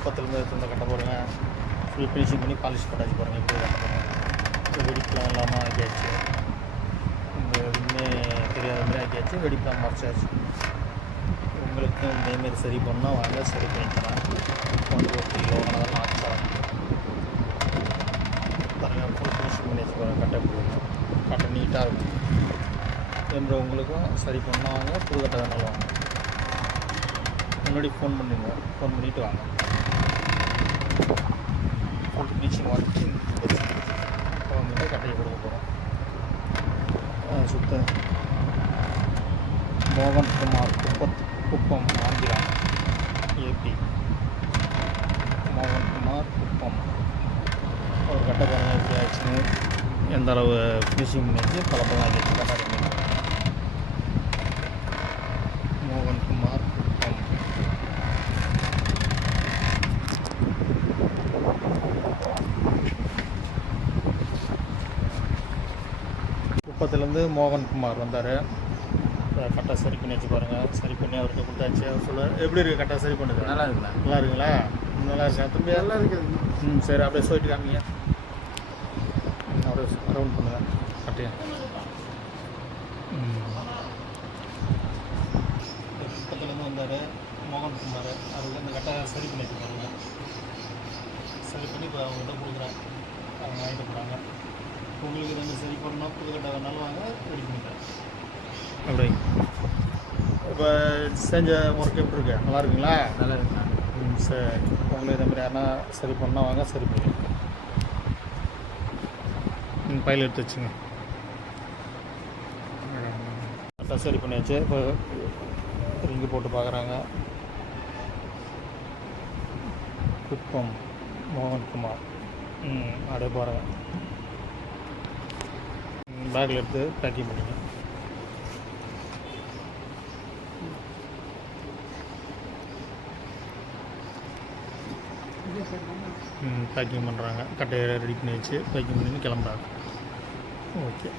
குப்பத்துலேருந்து எடுத்து வந்து கட்ட போகிறேங்க. ஃபுல் ஃபினிஷிங் பண்ணி பாலிஷ் போட்டாச்சு பாருங்கள். எப்படி கட்ட போகிறேன். வெடிப்பெலாம் இல்லாமல் ஆக்கியாச்சு. இந்த எதுவுமே தெரியாத மாதிரி ஆக்கியாச்சு. வெடிப்பெலாம் மறைச்சாச்சு. உங்களுக்கு இதேமாரி சரி பண்ணால் வாங்க, சரி பண்ணிக்கலாம். 1 கிலோ அதெல்லாம் ஆச்சாரம் பாருங்கள். ஃபுல் ஃபினிஷிங் பண்ணி வச்சு பாருங்கள். கட்டை போடுவோம். கட்டை நீட்டாக இருக்கும். என்ற உங்களுக்கும் சரி பண்ணால் வாங்க. புது கட்டை வேணாலும் வாங்க. முன்னாடி ஃபோன் பண்ணிடுங்க. ஃபோன் பண்ணிவிட்டு வாங்க. ஃபுல் ஃபினிஷிங் வாங்கி வந்துட்டு கட்டையை கொடுக்க போகிறோம். சுத்த மோகன் குமார் குப்பம் ஆந்திரா ஏபி. மோகன் குமார் குப்பம் ஒரு கட்டை பாருங்கள் எப்படி ஆச்சுன்னு. எந்த அளவு ஃபினிஷிங் பண்ணிச்சு பழப்பெல்லாம் ஆகிடுச்சு. கட்டாடி மோகன் குமார் குப்பம். குப்பத்துலேருந்து மோகன் குமார் வந்தார். கட்டை சரி பண்ணி வச்சு பாருங்கள். சரி பண்ணி அவர்கிட்ட கொடுத்தாச்சு. அவர் சொல்ல எப்படி இருக்குது கட்டை சரி பண்ணுது? நல்லா இருக்குங்களா? நல்லா இருக்குங்களா? நல்லா இருக்கா தம்பி? நல்லா இருக்குது. சரி அப்படியே சொல்லிட்டு காமிங்க. அப்படியே ரவுண்ட் பண்ணுங்கள் கட்டையை. குப்பத்துலேருந்து வந்தார் மோகன் குமார். அவருக்கு அந்த கட்டை சரி பண்ணி வச்சு பாருங்கள். சரி பண்ணி இப்போ அவங்ககிட்ட கொடுக்குறேன். அவங்க வாங்கிட்டு போகிறாங்க. உங்களுக்கு இதை சரி பண்ணால் புது கட்டை வேணாலும் வாங்க, ரெடி பண்ணிக்கிறேன். அப்படி இப்போ செஞ்ச ஒர்க் எப்படி இருக்கு? நல்லா இருக்குங்களா? நல்லா இருக்குண்ணா. சரி, உங்களுக்கு இதே மாதிரி யாருன்னா சரி பண்ணால் வாங்க, சரி பண்ணி பையில் எடுத்து வச்சுங்க. கரெக்டாக சரி பண்ணியாச்சு. இப்போ ரிங்கு போட்டு பார்க்குறாங்க. குப்பம் மோகன்குமார். அப்படியே பாருங்கள். பேக்கில் எடுத்து பேக்கிங் பண்ணிங்க. பேக்கிங் பண்ணுறாங்க. கட்டையை ரெடி பண்ணி வச்சு பேக்கிங் பண்ணி கிளம்புறாங்க. ஓகே.